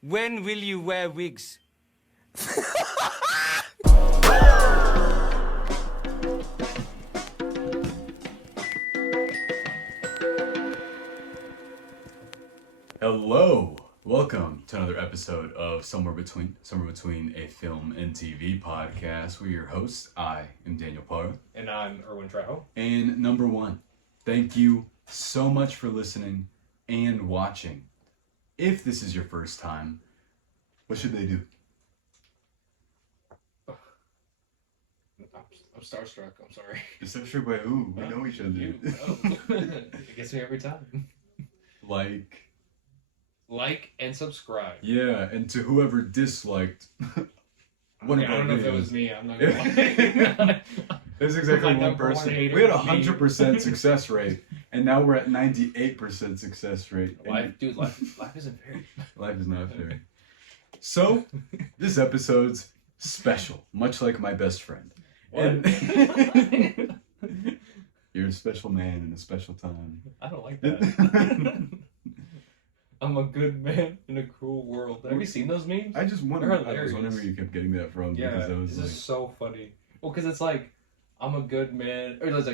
When will you wear wigs? Hello, welcome to another episode of Somewhere Between a Film and TV podcast. We're your hosts. I am Daniel Parr. And I'm Erwin. And number one, thank you so much for listening and watching. If this is your first time, what should they do? I'm starstruck. I'm sorry. You're starstruck by who? We know each other. It gets me every time. Like and subscribe. Yeah, and to whoever disliked. What I don't know if it was me. I'm not gonna lie. There's exactly one person. We had 100% success rate, and now we're at 98% success rate. Life isn't fair. Life is not fair. So, this episode's special, much like my best friend. And you're a special man in a special time. I don't like that. I'm a good man in a cruel world. Have you seen those memes? I was wondering where you kept getting that from. Yeah, because I was this is so funny. Well, because it's like, I'm a good man, or it's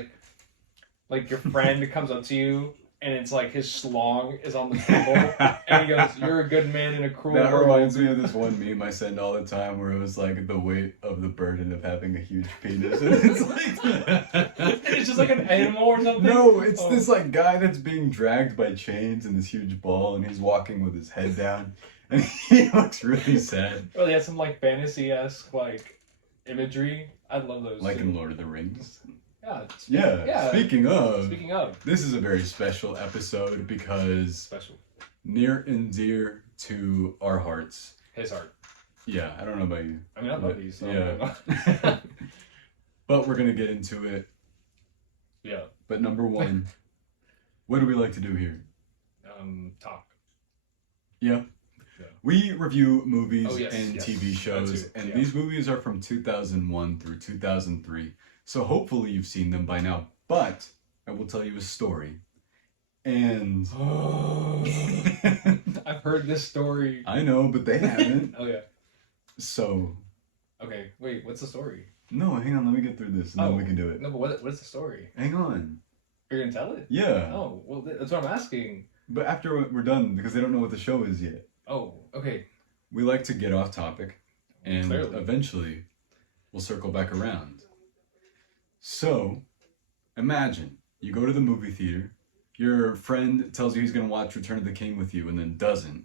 like your friend comes up to you, and it's like his schlong is on the table, and he goes, "You're a good man in a cruel world." That reminds me of this one meme I send all the time, where it was like the weight of the burden of having a huge penis, and it's like, it's just like an animal or something. No, it's this like guy that's being dragged by chains in this huge ball, and he's walking with his head down, and he looks really sad. Well, he has some like fantasy-esque like imagery. I love those. Like in Lord of the Rings. Yeah. Speaking of, this is a very special episode because near and dear to our hearts. His heart. Yeah, I don't know about you. I mean, I love these. So yeah. But we're gonna get into it. Yeah. But number one, what do we like to do here? Talk. Yeah. We review movies and yes. TV shows, and these movies are from 2001 through 2003. So hopefully you've seen them by now, but I will tell you a story. And I've heard this story. I know, but they haven't. Oh yeah. So. Okay, wait. What's the story? No, hang on. Let me get through this, and then we can do it. No, but what's the story? Hang on. You're gonna tell it? Yeah. Oh, well, that's what I'm asking. But after we're done, because they don't know what the show is yet. Oh, okay. We like to get off topic, and Clearly. Eventually, we'll circle back around. So, imagine you go to the movie theater, your friend tells you he's going to watch Return of the King with you and then doesn't.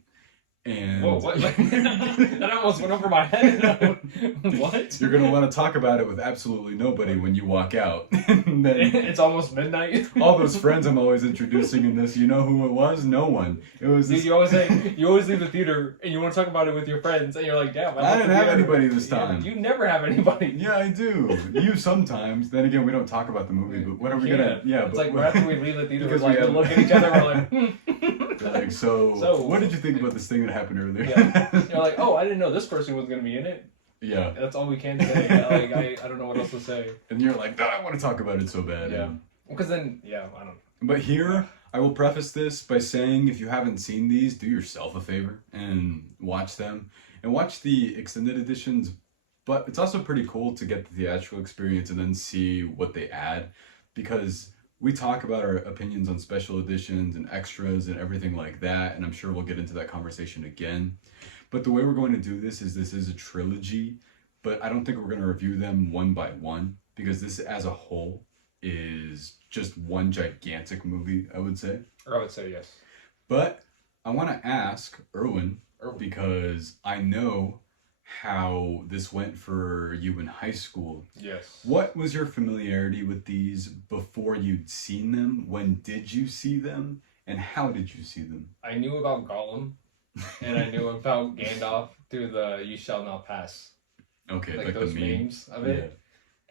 And whoa, what? That almost went over my head. What? You're going to want to talk about it with absolutely nobody when you walk out. And then it's almost midnight. All those friends I'm always introducing in this, you know who it was? No one. It was this... You always leave the theater and you want to talk about it with your friends and you're like, damn, I didn't have anybody this time. You never have anybody. Yeah, I do. You sometimes. Then again, we don't talk about the movie, but what are we gonna? Yeah, it's like right after we leave the theater, we're like, we look at each other, we're like, like, so what did you think about this thing that happened earlier? Yeah. You're like, oh, I didn't know this person was gonna be in it. Yeah. That's all we can say. Like, I don't know what else to say. And you're like, I want to talk about it so bad. Yeah. Because then, I don't know. But here, I will preface this by saying if you haven't seen these, do yourself a favor and watch them. And watch the extended editions. But it's also pretty cool to get the theatrical experience and then see what they add. Because we talk about our opinions on special editions and extras and everything like that. And I'm sure we'll get into that conversation again. But the way we're going to do this is a trilogy, but I don't think we're going to review them one by one, because this as a whole is just one gigantic movie, I would say. I would say yes. But I want to ask Erwin, because I know how this went for you in high school. Yes. What was your familiarity with these before you'd seen them? When did you see them? And how did you see them? I knew about Gollum. And I knew about Gandalf through the You Shall Not Pass. Okay, like those memes of it.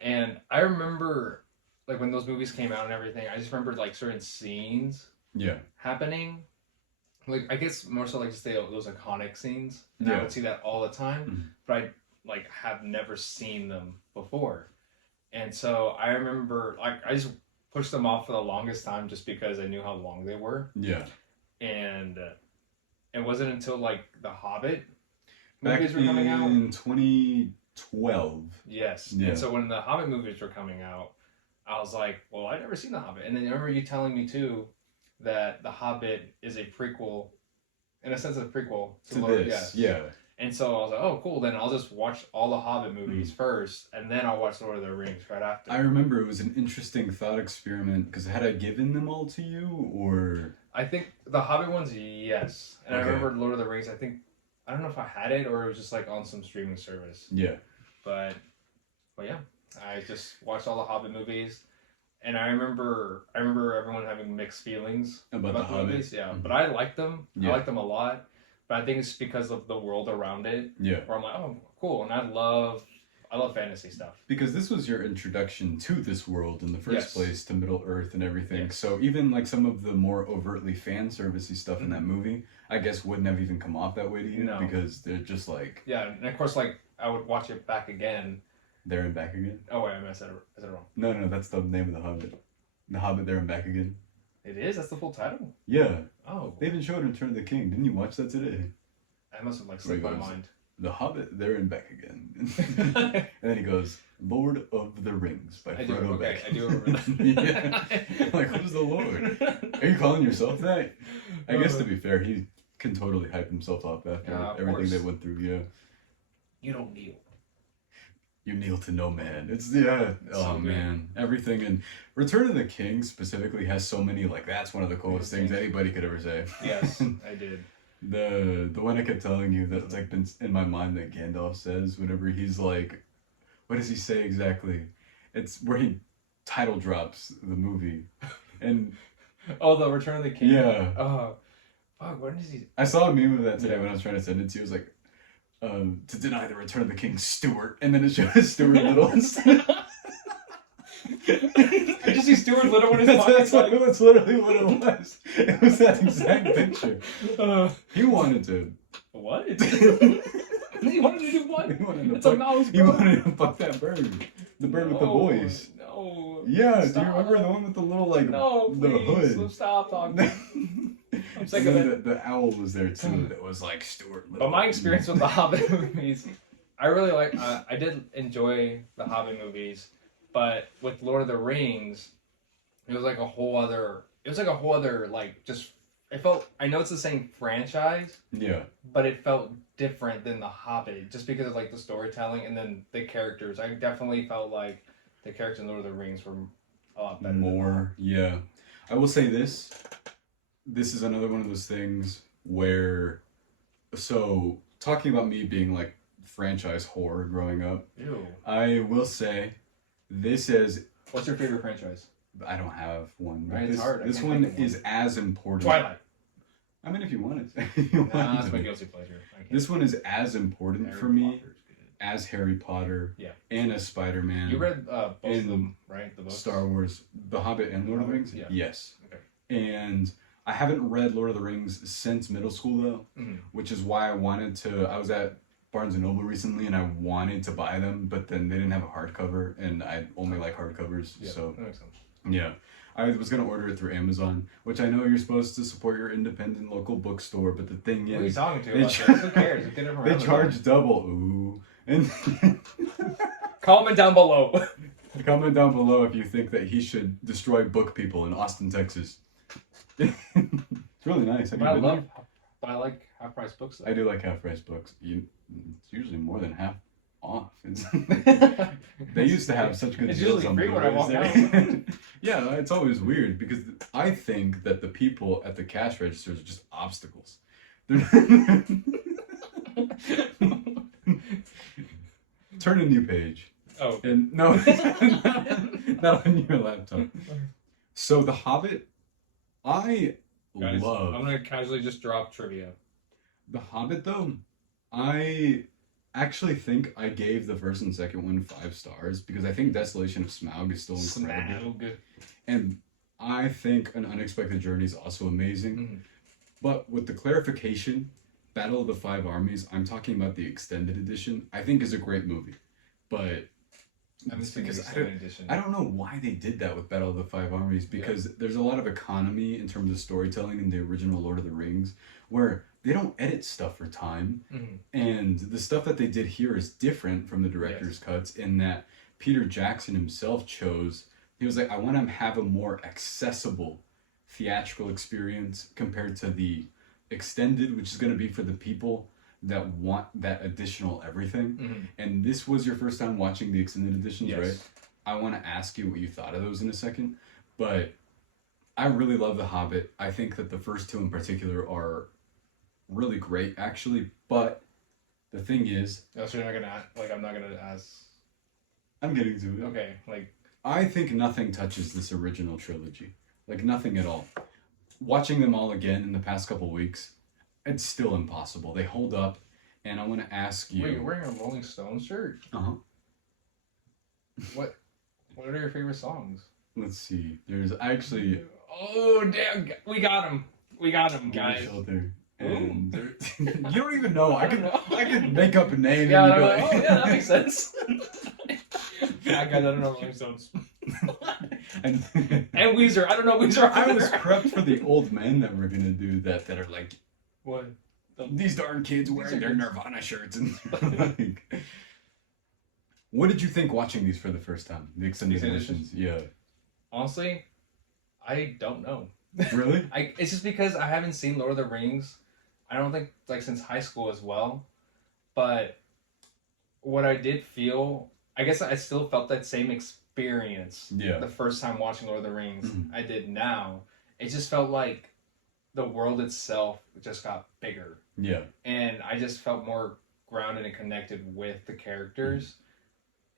Yeah. And I remember, like, when those movies came out and everything, I just remembered, like, certain scenes happening. Like, I guess more so, like, just those iconic scenes. And I would see that all the time. But I, like, have never seen them before. And so I remember, like, I just pushed them off for the longest time just because I knew how long they were. Yeah. And it wasn't until like the Hobbit Back movies were coming out. in 2012. Yes. Yeah. And so when the Hobbit movies were coming out, I was like, well, I've never seen the Hobbit. And then I remember you telling me too that the Hobbit is a prequel, in a sense, a prequel To Lord. this, yeah. And so I was like, oh, cool. Then I'll just watch all the Hobbit movies first, and then I'll watch Lord of the Rings right after. I remember it was an interesting thought experiment because had I given them all to you, or I think the Hobbit ones, yes. And I remember Lord of the Rings. I don't know if I had it or it was just like on some streaming service. Yeah. But yeah, I just watched all the Hobbit movies, and I remember everyone having mixed feelings about the Hobbit. Movies. Yeah, but I liked them. Yeah. I liked them a lot. But I think it's because of the world around it. Yeah. Where I'm like, oh, cool, and I love fantasy stuff. Because this was your introduction to this world in the first place, to Middle Earth and everything. Yes. So even like some of the more overtly fan servicey stuff in that movie, I guess wouldn't have even come off that way to you because they're just like and of course like I would watch it back again. There and Back Again. Oh wait, I said it wrong. No, that's the name of the Hobbit. The Hobbit, There and Back Again. It is. That's the full title. Yeah. Oh. They even showed Return of the King. Didn't you watch that today? I must have like slipped my mind. The Hobbit, There and Back Again. And then he goes, Lord of the Rings by Frodo Baggins. I do remember that. Like, who's the Lord? Are you calling yourself that? I guess to be fair, he can totally hype himself up after everything they went through, yeah. You don't kneel. You kneel to no man. It's, yeah. So good. Man. Everything. And Return of the King specifically has so many, like, that's one of the coolest things anybody could ever say. Yes, I did. The one I kept telling you that's like been in my mind that Gandalf says whenever he's like, what does he say exactly? It's where he title drops the movie, and the Return of the King. Yeah. Fuck. When is he? I saw a meme of that today when I was trying to send it to you. It was like, to deny the Return of the King, Stuart, and then it showed Stuart Little instead. I just see Stuart Little in his pocket. That's literally what it was. It was that exact picture. He wanted to. What? He wanted to do what? It's a mouse, bro. He wanted to fuck that bird. The bird with the voice. No. Yeah, stop. Do you remember the one with the little, like, the hood? Stop talking. I'm sick of it. The owl was there, too, that was like Stuart Little. But my experience with the Hobbit movies, I really like, I did enjoy the Hobbit movies. But with Lord of the Rings, it was like a whole other, like, just, it felt, I know it's the same franchise. Yeah. But it felt different than The Hobbit, just because of, like, the storytelling and then the characters. I definitely felt like the characters in Lord of the Rings were a lot better. More, yeah. I will say this. This is another one of those things where, so, talking about me being, like, franchise whore growing up. Ew. I will say, this is... What's your favorite franchise? I don't have one. Right, it's hard. This one is as important. Twilight. I mean, if you want it. That's my guilty pleasure. This one is as important for me as Harry Potter and as Spider-Man. You read both of them, right? The books? Star Wars, The Hobbit and Lord of the Rings? Yeah. Yes. Okay. And I haven't read Lord of the Rings since middle school, though, which is why I was at Barnes & Noble recently, and I wanted to buy them, but then they didn't have a hardcover, and I only like hardcovers, so... That makes sense. Yeah. I was going to order it through Amazon, which I know you're supposed to support your independent local bookstore, but the thing is... Who are you talking to about this? Who cares? Get it from They Amazon. charge double. Ooh. And comment down below. Comment down below if you think that he should destroy book people in Austin, Texas. It's really nice. Have you been there? But I like half-price books, though. I do like half-price books. It's usually more than half off. They used to have such good deals on free when I walk out. Yeah, it's always weird because I think that the people at the cash registers are just obstacles. Turn a new page. Oh. And no, not on your laptop. So The Hobbit, I love. I'm gonna casually just drop trivia. The Hobbit, though, I actually think I gave the first and second one 5 stars because I think Desolation of Smaug is still incredible. Smaug. And I think An Unexpected Journey is also amazing. But with the clarification, Battle of the Five Armies, I'm talking about the extended edition, I think is a great movie. But it's because I don't know why they did that with Battle of the Five Armies because there's a lot of economy in terms of storytelling in the original Lord of the Rings where they don't edit stuff for time. Mm-hmm. And the stuff that they did here is different from the director's cuts in that Peter Jackson himself chose, he was like, I want to have a more accessible theatrical experience compared to the extended, which is going to be for the people that want that additional everything. Mm-hmm. And this was your first time watching the extended editions, yes. right? I want to ask you what you thought of those in a second, but I really love The Hobbit. I think that the first two in particular are really great, actually, but the thing is... Oh, so you're not gonna, like, I'm not gonna ask... I'm getting to it. Okay, like... I think nothing touches this original trilogy. Like, nothing at all. Watching them all again in the past couple weeks, it's still impossible. They hold up, and I want to ask you... Wait, you're wearing a Rolling Stones shirt? Uh-huh. What are your favorite songs? Let's see. There's actually... Oh, damn! We got him! We got him, guys. Shelter. And you don't even know. I could make up a name. Yeah, and I'm you'd like, be oh, yeah, that makes sense. Yeah, guys, I don't know Rolling Stones. and Weezer. I don't know Weezer. I was prepped for the old men that were gonna do that are like, what? These darn kids wearing their Nirvana shirts and like. What did you think watching these for the first time? The extended editions? Yeah. Honestly, I don't know. Really? It's just because I haven't seen Lord of the Rings. I don't think like since high school as well. But what I did feel, I guess I still felt that same experience the first time watching Lord of the Rings I did now. It just felt like the world itself just got bigger. Yeah. And I just felt more grounded and connected with the characters.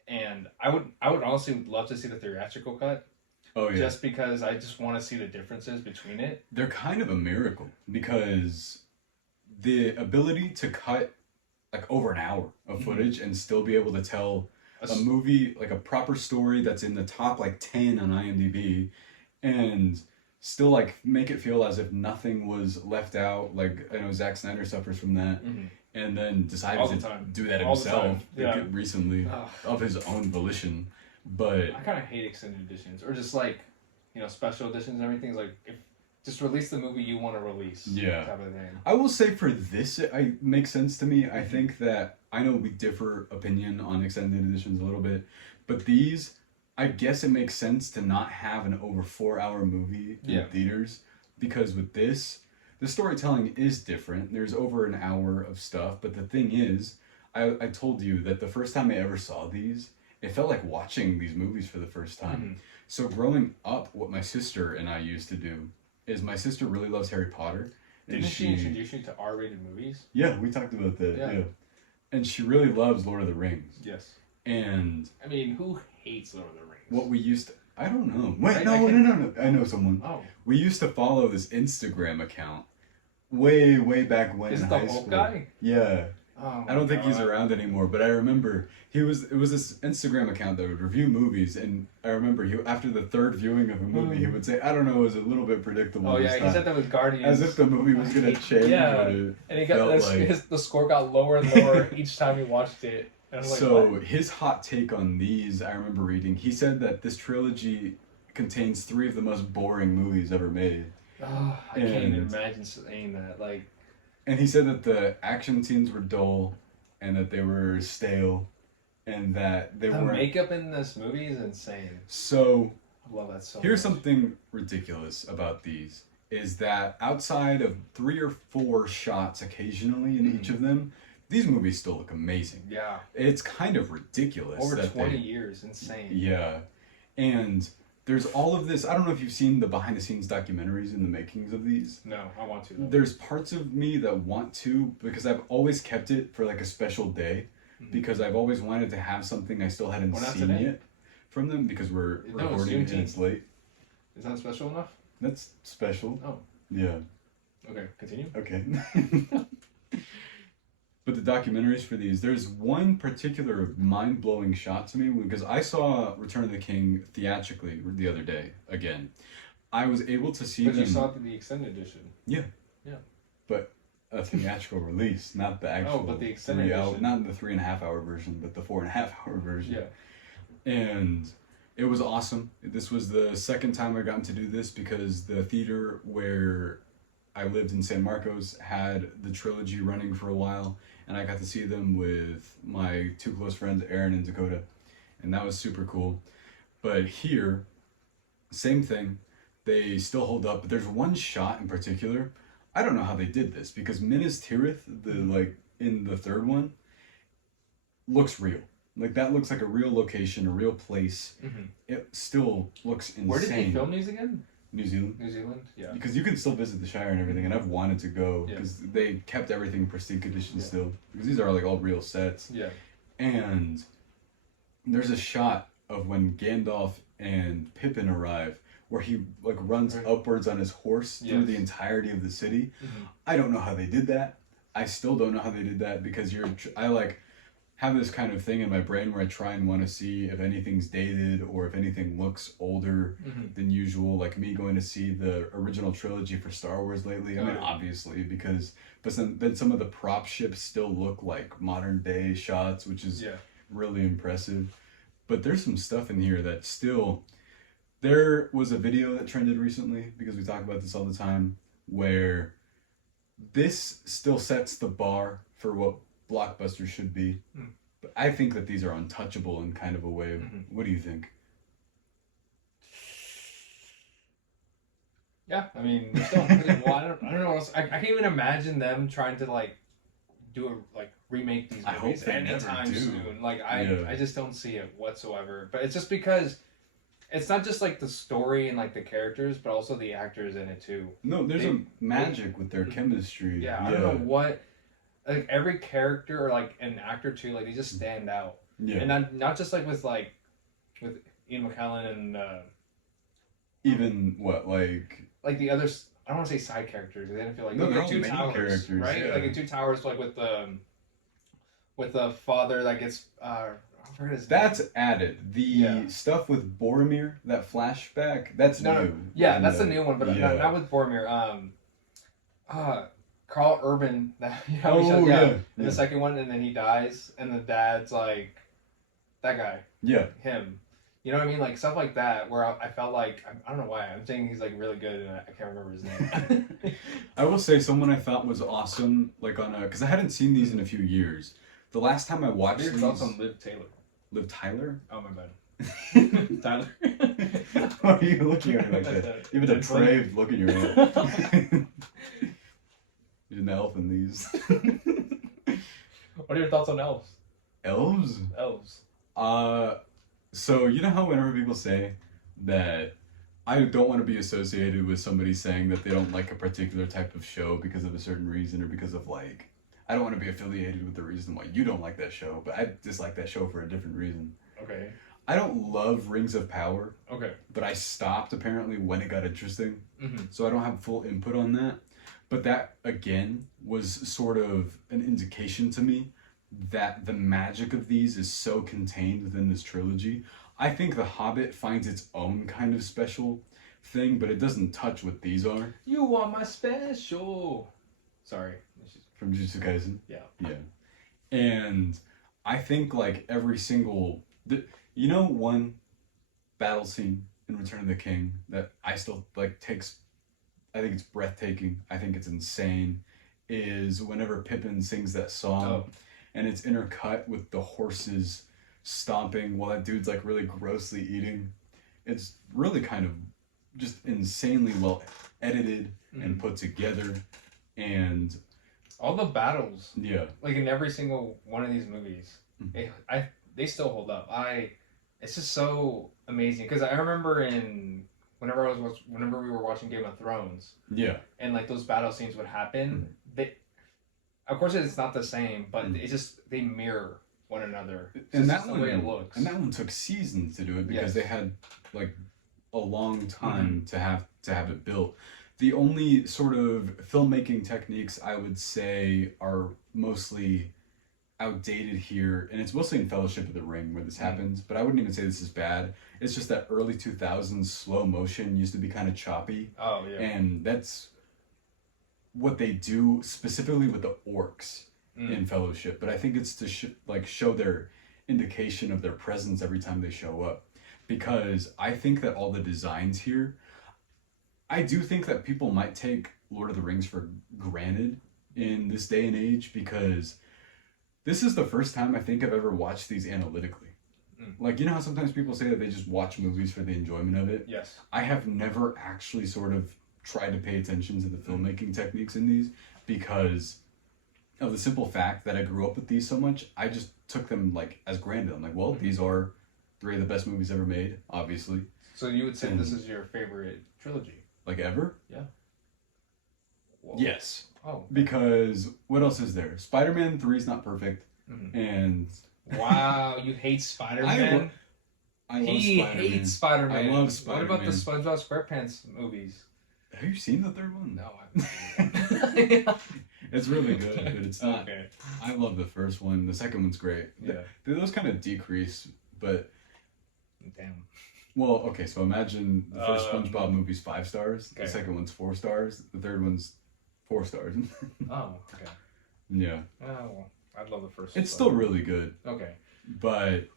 And I would honestly love to see the theatrical cut. Oh yeah. Just because I just want to see the differences between it. They're kind of a miracle because the ability to cut like over an hour of footage and still be able to tell a movie, like a proper story that's in the top like 10 on IMDb and still like make it feel as if nothing was left out. Like I know Zack Snyder suffers from that. And then decided to do that himself recently of his own volition. But I kind of hate extended editions or just like, special editions and everything. It's like, if just release the movie you want to release. Yeah. Type of thing. I will say for this, it makes sense to me. I think that, I know we differ opinion on extended editions a little bit, but these, I guess it makes sense to not have an over 4-hour movie in theaters because with this, the storytelling is different. There's over an hour of stuff, but the thing is, I told you that the first time I ever saw these, it felt like watching these movies for the first time. So growing up, what my sister and I used to do is my sister really loves Harry Potter. Didn't she introduce you to R-rated movies? Yeah, we talked about that. Yeah. And she really loves Lord of the Rings. Yes. And I mean, who hates Lord of the Rings? What we used to... I don't know. Wait, no. I know someone. Oh. We used to follow this Instagram account way back when in high school. Is the Hulk guy? Yeah. Oh I don't think he's around anymore, but I remember it was this Instagram account that would review movies, and I remember after the third viewing of a movie, he would say, I don't know, it was a little bit predictable. Oh yeah, he said that with Guardians. As if the movie was going to change. Yeah, and he got the score got lower and lower each time he watched it. And I was like, his hot take on these, I remember reading, he said that this trilogy contains 3 of the most boring movies ever made. Oh, I can't even imagine saying that. Like, and he said that the action scenes were dull, and that they were stale, and that they weren't... The makeup in this movie is insane. So, I love that so here's much. something ridiculous about these, is that outside of 3 or 4 shots occasionally in each of them, these movies still look amazing. Yeah. It's kind of ridiculous. Over 20 years, insane. Yeah. And there's all of this, I don't know if you've seen the behind the scenes documentaries and the makings of these. No, I want to though. There's parts of me that want to, because I've always kept it for like a special day, because I've always wanted to have something I still hadn't seen yet from them, because we're recording and it's late. Is that special enough? That's special. Oh. Yeah. Okay, continue. Okay. But the documentaries for these, there's one particular mind-blowing shot to me, because I saw Return of the King theatrically the other day, again. I was able to see... But you saw the extended edition. Yeah. Yeah. But a theatrical release, not the actual... Oh, but the extended edition. Not the 3.5-hour version, but the 4.5-hour version. Yeah. And it was awesome. This was the second time I got to do this, because the theater where I lived in San Marcos, had the Trilogy running for a while, and I got to see them with my two close friends, Aaron and Dakota, and that was super cool. But here, same thing. They still hold up, but there's one shot in particular. I don't know how they did this because Minas Tirith, the like in the third one, looks real. Like that looks like a real location, a real place. Mm-hmm. It still looks insane. Where did they film these again? New Zealand. New Zealand, yeah. Because you can still visit the Shire and everything, and I've wanted to go because they kept everything in pristine condition still. Because these are like all real sets. Yeah. And there's a shot of when Gandalf and Pippin arrive, where he like runs upwards on his horse through the entirety of the city. Mm-hmm. I don't know how they did that. I still don't know how they did that because I like have this kind of thing in my brain where I try and want to see if anything's dated or if anything looks older than usual. Like me going to see the original trilogy for Star Wars lately. I mean, obviously, but then some of the prop ships still look like modern day shots, which is really impressive. But there's some stuff in here that still... There was a video that trended recently, because we talk about this all the time, where this still sets the bar for what blockbusters should be. But I think that these are untouchable in kind of a way. What do you think? Yeah, I mean, still, well, I don't know what else. I can't even imagine them trying to like remake these movies anytime soon. Like I just don't see it whatsoever. But it's just because it's not just like the story and like the characters, but also the actors in it too. No, there's a magic with their chemistry. Yeah, I don't know what. Like every character or like an actor too, like they just stand out. Yeah. And not just like with Ian McKellen and even what like the others. I don't want to say side characters. They didn't feel like they're all Two main Towers, characters, right? Yeah. Like in Two Towers, like with the father that gets I forget his That's name. added. The stuff with Boromir, that flashback, that's new. Yeah, that's the new one, but not with Boromir. Carl Urban, that in the second one, and then he dies, and the dad's like, that guy, him, you know what I mean, like stuff like that, where I felt like I don't know why I'm saying he's like really good, and I can't remember his name. I will say someone I thought was awesome, like because I hadn't seen these in a few years. The last time I watched these, thoughts on Liv Taylor? Liv Tyler? Oh my bad. Tyler. Why are you looking at me like that? You have a depraved look in your head. You're an elf in these. What are your thoughts on elves? Elves? Elves. So you know how whenever people say that I don't want to be associated with somebody saying that they don't like a particular type of show because of a certain reason or because of like, I don't want to be affiliated with the reason why you don't like that show, but I dislike that show for a different reason. Okay. I don't love Rings of Power. Okay. But I stopped apparently when it got interesting. So I don't have full input on that. But that, again, was sort of an indication to me that the magic of these is so contained within this trilogy. I think The Hobbit finds its own kind of special thing, but it doesn't touch what these are. You are my special. Sorry. From Jujutsu Kaisen? Yeah. Yeah. And I think like every single... You know one battle scene in Return of the King that I still like takes... I think it's breathtaking. I think it's insane. Is whenever Pippin sings that song, and it's intercut with the horses stomping while that dude's like really grossly eating. It's really kind of just insanely well edited and put together, and all the battles. Yeah, like in every single one of these movies, they still hold up. It's just so amazing because I remember whenever we were watching Game of Thrones, and like those battle scenes would happen, of course it's not the same, but it's just they mirror one another. And that's the way it looks. And that one took seasons to do it because they had like a long time to have it built. The only sort of filmmaking techniques I would say are mostly outdated here, and it's mostly in Fellowship of the Ring where this happens, but I wouldn't even say this is bad. It's just that early 2000s slow motion used to be kind of choppy. Oh, yeah. And that's what they do specifically with the orcs in Fellowship, but I think it's to show their indication of their presence every time they show up, because I think that all the designs here, I do think that people might take Lord of the Rings for granted in this day and age, because this is the first time I think I've ever watched these analytically. Like, you know how sometimes people say that they just watch movies for the enjoyment of it? Yes. I have never actually sort of tried to pay attention to the filmmaking techniques in these, because of the simple fact that I grew up with these so much. I just took them like as granted. I'm like, well, these are 3 of the best movies ever made, obviously. So you would say this is your favorite trilogy? Like ever? Yeah. Whoa. Yes. Oh. Because what else is there? Spider-Man 3 is not perfect. And wow, you hate Spider-Man? I love he Spider-Man. hates Spider-Man. I love Spider-Man. What about the SpongeBob SquarePants movies? Have you seen the 3rd one? No, I haven't. It's really good, but it's not. Okay. I love the 1st one. The 2nd one's great. Yeah. Those kind of decrease, but... Damn. Well, okay, so imagine the first SpongeBob movie's 5 stars, okay. The 2nd one's 4 stars, the 3rd one's 4 stars. Oh, okay. Yeah. Oh, well, I love the first. It's still really good. Okay. But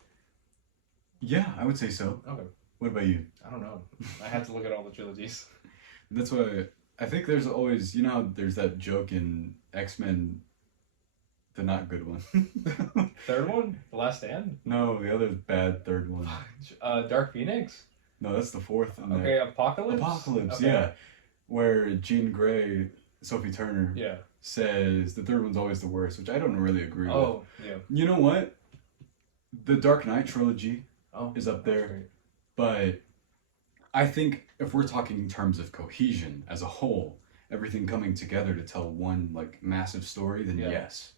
yeah, I would say so. Okay. What about you? I don't know. I have to look at all the trilogies. That's why I think there's always, you know, how there's that joke in X-Men, the not good one. 3rd one? The Last Stand? No, the other bad 3rd one. Dark Phoenix? No, that's the 4th. Okay, Apocalypse? Apocalypse, okay. yeah. Where Jean Grey, Sophie Turner, says the 3rd one's always the worst, which I don't really agree with. Oh, yeah. You know what? The Dark Knight trilogy is up there. Great. But I think if we're talking in terms of cohesion as a whole, everything coming together to tell one like massive story, then yes,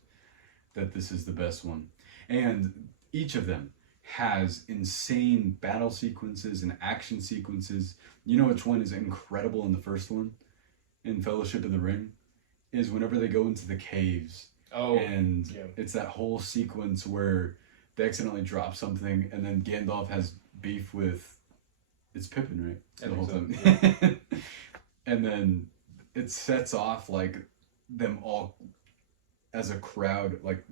that this is the best one. And each of them has insane battle sequences and action sequences. You know which one is incredible in the first one? In Fellowship of the Ring? Is whenever they go into the caves. Oh, and it's that whole sequence where they accidentally drop something and then Gandalf has beef with... It's Pippin, right? The whole time. Yeah. And then it sets off like them all as a crowd, like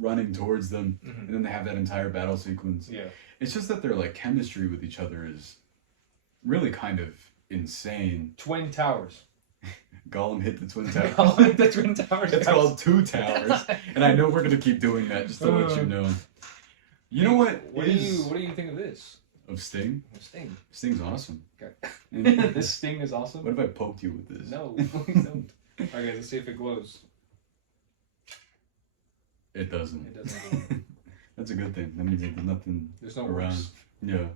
running towards them, and then they have that entire battle sequence. Yeah. It's just that their like chemistry with each other is really kind of insane. Twin Towers. Gollum hit the Twin Towers. Gollum hit the Twin Towers. It's called Two Towers, and I know we're gonna keep doing that just to let you know. You know what? What do you think of this? Of Sting? Sting. Sting's awesome. Okay. This Sting is awesome? What if I poked you with this? No, please don't. Alright guys, let's see if it glows. It doesn't. It doesn't. That's a good thing. That means there's nothing There's no around. worse. Yeah.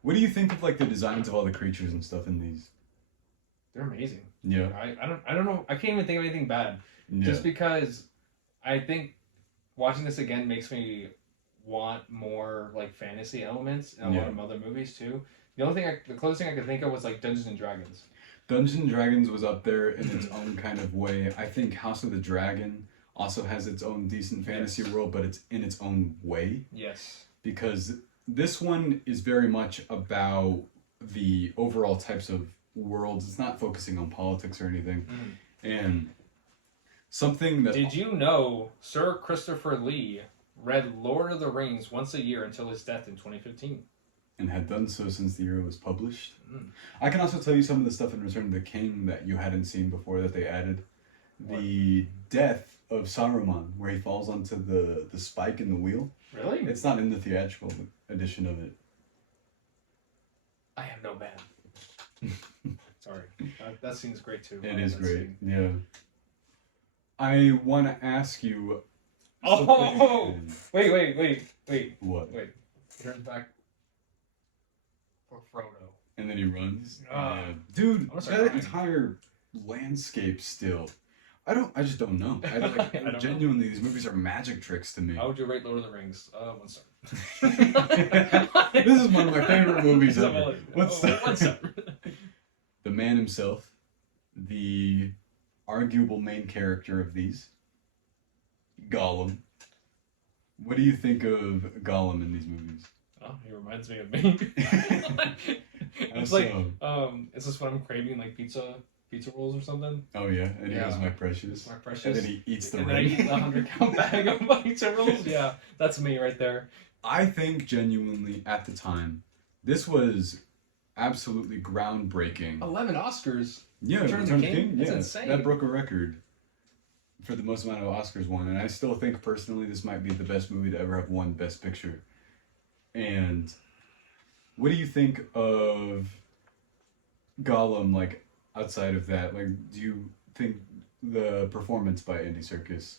What do you think of like the designs of all the creatures and stuff in these? They're amazing. Yeah. I don't know. I can't even think of anything bad. Yeah. Just because I think watching this again makes me want more like fantasy elements in a lot of other movies too. The closest thing I could think of was like Dungeons and Dragons. Dungeons and Dragons was up there in its own kind of way. I think House of the Dragon also has its own decent fantasy world, but it's in its own way. Yes. Because this one is very much about the overall types of worlds. It's not focusing on politics or anything. And something that... Did you know Sir Christopher Lee read Lord of the Rings once a year until his death in 2015? And had done so since the year it was published. I can also tell you some of the stuff in Return of the King that you hadn't seen before that they added. The death of Saruman, where he falls onto the spike in the wheel. Really? It's not in the theatrical edition of it. I have no bad. Sorry. That scene's great too. It is great. Scene. Yeah. I want to ask you... Oh! Wait. What? Wait. He turns back for Frodo. And then he runs. Dude, that entire landscape still... I just don't know. I don't genuinely, these movies are magic tricks to me. How would you rate Lord of the Rings? 1 star. This is one of my favorite movies ever. What's 1 star. The man himself, the arguable main character of these, Gollum. What do you think of Gollum in these movies? Oh, he reminds me of me. It's like, is this when I'm craving like pizza rolls or something? Oh yeah, and he goes, my precious. My precious. And then he eats the ring. And then I eat the 100-count bag of pizza rolls. Yeah, that's me right there. I think genuinely at the time, this was absolutely groundbreaking. 11 Oscars. Yeah, Return of the King? That's insane. That broke a record for the most amount of Oscars won, and I still think personally this might be the best movie to ever have won Best Picture. And what do you think of Gollum, like, outside of that? Like, do you think the performance by Andy Serkis?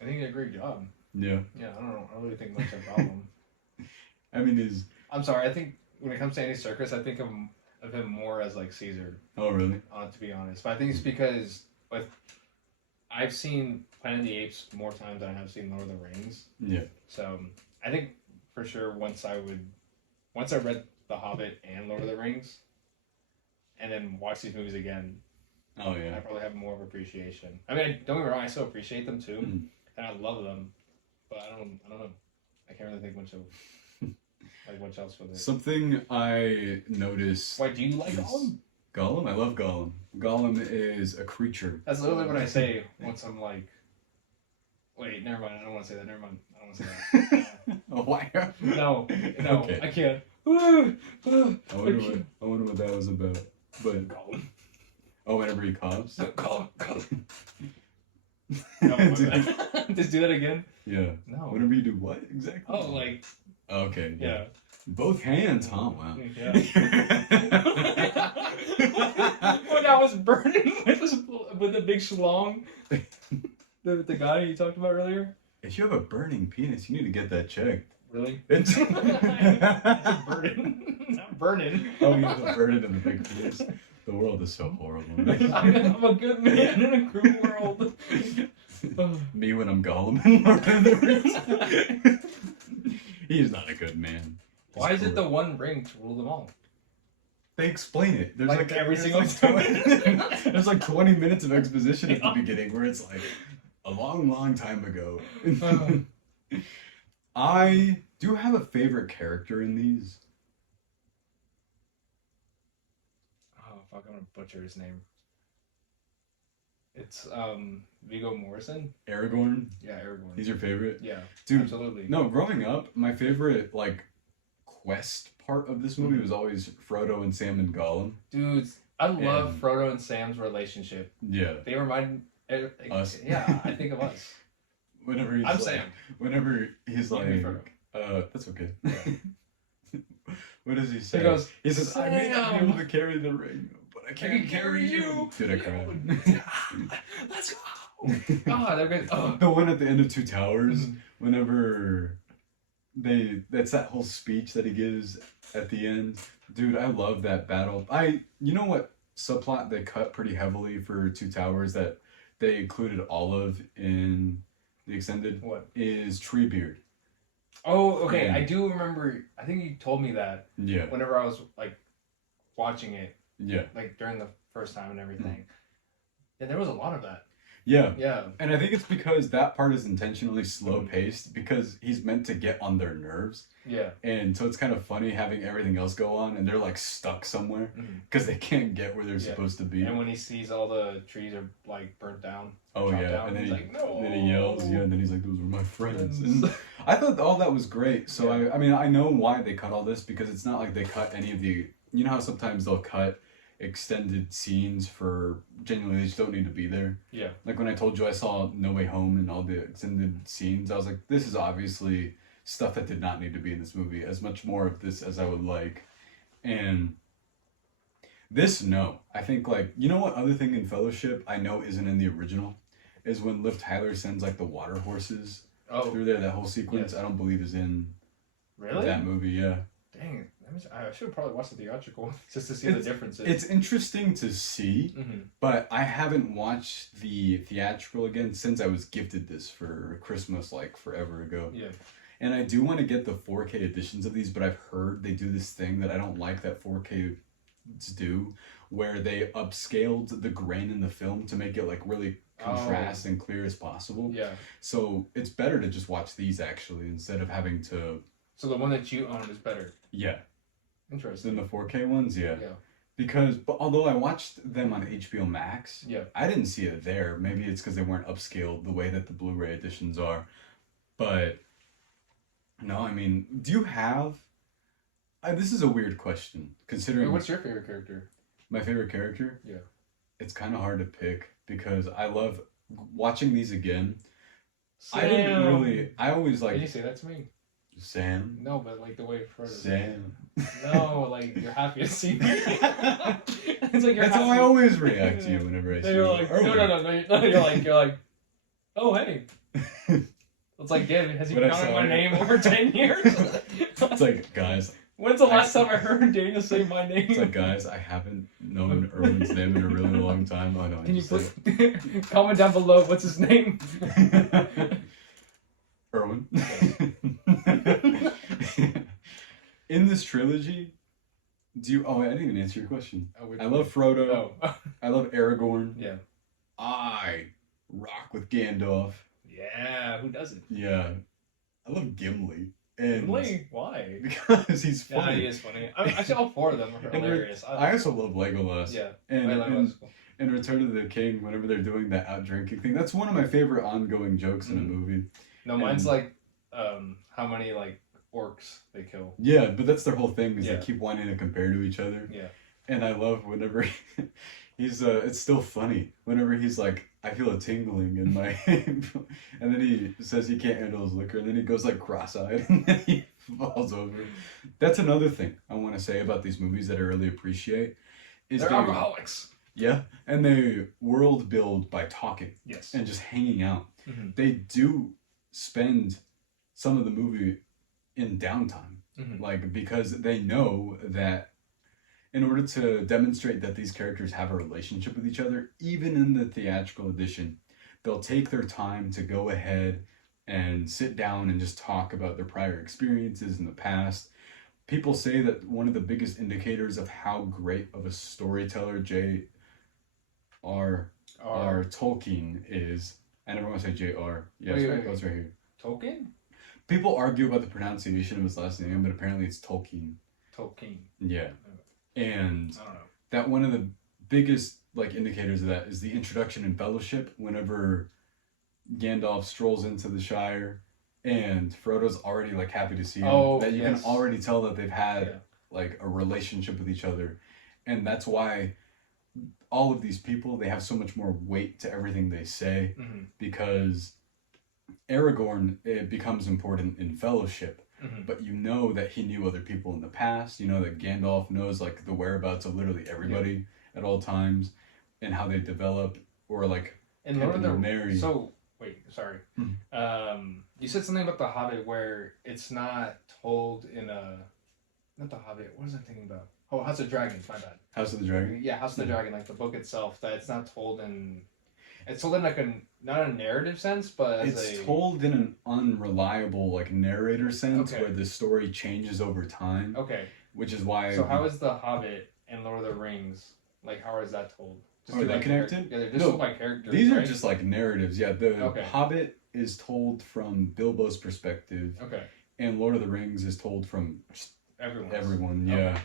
I think he did a great job. Yeah. Yeah, I don't know. I don't really think much of Gollum. I mean, I'm sorry, I think when it comes to Andy Serkis, I think of him more as, like, Caesar. Oh, really? To be honest. But I think it's because I've seen Planet of the Apes more times than I have seen Lord of the Rings. Yeah. So, I think for sure once I read The Hobbit and Lord of the Rings, and then watch these movies again, oh yeah, I probably have more of appreciation. I mean, don't get me wrong, I still appreciate them too, and I love them, but I don't know. I can't really think much of like much else with it. Something I noticed. Why do you like Gollum? Gollum, I love Gollum. Gollum is a creature. That's literally what I say once I'm like, wait, never mind. I don't want to say that. Never mind. I don't want to say that. Why? No, Okay. I can't. I wonder what that was about. But Gollum. Oh, whenever he coughs. Gollum. No, just do that again. Yeah. No. Whenever you do what exactly? Oh, like. Okay. Yeah. Both hands, huh? Wow. Yeah. When I was burning with the big schlong, the guy you talked about earlier. If you have a burning penis, you need to get that checked. Really? It's a burden. Not burning. Oh, you have a burden of a big penis. The world is so horrible. I'm a good man in a cruel world. Me when I'm Gollum in Lord of the Rings. He's not a good man. Why is it the one ring to rule them all? They explain it. There's like every single time. There's like 20 minutes of exposition at the beginning where it's like a long, long time ago. I do have a favorite character in these. Oh fuck! I'm gonna butcher his name. It's Viggo Morrison. Aragorn. Yeah, Aragorn. He's your favorite? Yeah, dude. Absolutely. No, growing up, my favorite like quest part of this movie was always Frodo and Sam and Gollum. Dude, I love Frodo and Sam's relationship. Yeah. They remind us. Yeah, I think of us. Whenever he's I'm like, Sam. Whenever he's like, that's okay. Yeah. What does he say? He says, I may not be able to carry the ring, but I can carry you. Dude, I cried. Let's go. God, they're good. Oh. The one at the end of Two Towers, whenever that's that whole speech that he gives at the end. Dude, I love that battle. You know what subplot they cut pretty heavily for Two Towers that they included Olive in the extended? What? Is Treebeard. Oh, okay. I do remember. I think you told me that. Yeah. Whenever I was like watching it. Yeah. Like during the first time and everything. Yeah, there was a lot of that. Yeah. Yeah. And I think it's because that part is intentionally slow paced because he's meant to get on their nerves. Yeah. And so it's kind of funny having everything else go on and they're like stuck somewhere because they can't get where they're supposed to be. And when he sees all the trees are like burnt down. Oh yeah. Down, and then he's like, no. And then he yells, and then he's like, those were my friends. And I thought all that was great. So I mean, I know why they cut all this because it's not like they cut any of the, you know how sometimes they'll cut extended scenes for genuinely they just don't need to be there. Yeah. Like when I told you I saw No Way Home and all the extended scenes, I was like, this is obviously stuff that did not need to be in this movie. As much more of this as I would like. And this, no. I think like, you know what other thing in Fellowship I know isn't in the original? Is when Liv Tyler sends like the water horses through there, that whole sequence, I don't believe is in that movie, yeah. Dang, I should have probably watched the theatrical just to see the differences. It's interesting to see, but I haven't watched the theatrical again since I was gifted this for Christmas like forever ago. Yeah. And I do want to get the 4K editions of these, but I've heard they do this thing that I don't like that 4K do, where they upscaled the grain in the film to make it like really contrast and clear as possible. Yeah. So it's better to just watch these actually instead of having to. So the one that you own is better. Yeah. Interesting. Than the 4K ones, yeah. Yeah. Because although I watched them on HBO Max, yeah, I didn't see it there. Maybe it's because they weren't upscaled the way that the Blu-ray editions are. But no, I mean, do you have? This is a weird question considering. What's your favorite character? My favorite character? Yeah. It's kind of hard to pick because I love watching these again. Sam. I always like. Can you say that to me? Sam? No, but like the way Frodo. Sam. No, like you're happy to see me. It's like you're That's happy. how I always react to you whenever I see you. You're like, no, you're like, oh hey. It's like, yeah, has he counted my name over 10 years? It's like, guys. When's the last time I heard Daniel say my name? It's like, guys, I haven't known Erwin's name in a really long time. Oh no. Can you put comment down below what's his name? Erwin. In this trilogy, I didn't even answer your question. I love Frodo. Oh. I love Aragorn. Yeah. I rock with Gandalf. Yeah, who doesn't? Yeah. I love Gimli. And Gimli? Why? Because he's funny. Yeah, he is funny. Actually, all four of them are hilarious. I also love Legolas. Yeah. And Return of the King, whenever they're doing that out drinking thing, that's one of my favorite ongoing jokes in a movie. No, mine's like how many like orcs they kill. Yeah, but that's their whole thing is they keep wanting to compare to each other. Yeah. And I love whenever he's it's still funny whenever he's like, I feel a tingling in my and then he says he can't handle his liquor and then he goes like cross-eyed and then he falls over. That's another thing I want to say about these movies that I really appreciate is they're alcoholics. Yeah, and they world build by talking. Yes. And just hanging out. Mm-hmm. They do spend some of the movie in downtime. Mm-hmm. Like, because they know that in order to demonstrate that these characters have a relationship with each other, even in the theatrical edition, they'll take their time to go ahead and sit down and just talk about their prior experiences in the past. People say that one of the biggest indicators of how great of a storyteller J.R.R Tolkien is, I never want to say J.R. Yeah, it goes right here. Tolkien? People argue about the pronunciation of his last name, but apparently it's Tolkien. Tolkien. Yeah. And I don't know. That one of the biggest like indicators of that is the introduction in Fellowship whenever Gandalf strolls into the Shire and Frodo's already like happy to see him. That you can already tell that they've had like a relationship with each other. And that's why all of these people, they have so much more weight to everything they say because Aragorn, it becomes important in Fellowship. But you know that he knew other people in the past. You know that Gandalf knows like the whereabouts of literally everybody at all times, and how they develop or like and Lord of the marry. So wait, sorry. You said something about the Hobbit where it's not told in not the Hobbit. What was I thinking about? Oh, House of Dragons. My bad. House of the Dragon. Yeah, House of the Dragon, like the book itself. That it's not told in. It's told in like not a narrative sense, but it's told in an unreliable like narrator sense where the story changes over time. Okay. Which is why. So how is the Hobbit and Lord of the Rings like? How is that told? Are they connected? Yeah, they're just told by characters. These are just like narratives. Yeah, the Hobbit is told from Bilbo's perspective. Okay. And Lord of the Rings is told from everyone. Yeah. Okay.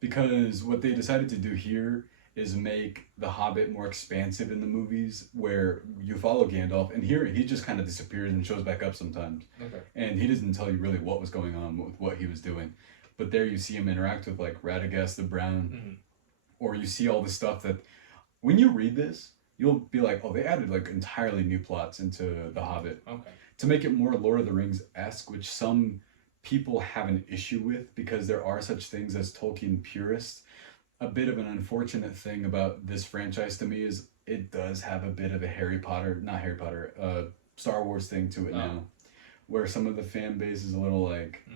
Because what they decided to do here is make the Hobbit more expansive in the movies where you follow Gandalf and here he just kind of disappears and shows back up sometimes. Okay. And he doesn't tell you really what was going on with what he was doing. But there you see him interact with like Radagast the Brown or you see all the stuff that when you read this, you'll be like, oh, they added like entirely new plots into the Hobbit. Okay. To make it more Lord of the Rings-esque, which some people have an issue with because there are such things as Tolkien purists. A bit of an unfortunate thing about this franchise to me is it does have a bit of a Star Wars thing to it now, where some of the fan base is a little like,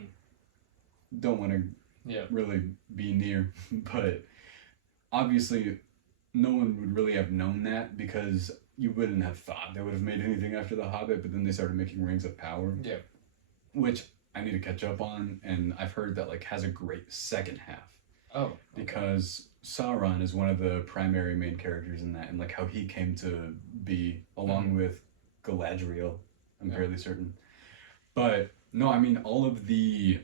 don't want to really be near, but obviously no one would really have known that because you wouldn't have thought they would have made anything after The Hobbit, but then they started making Rings of Power. Yeah. Which I need to catch up on, and I've heard that like has a great second half. Oh. Okay. Because Sauron is one of the primary main characters in that, and like how he came to be, along with Galadriel, I'm fairly certain. But no, I mean all of the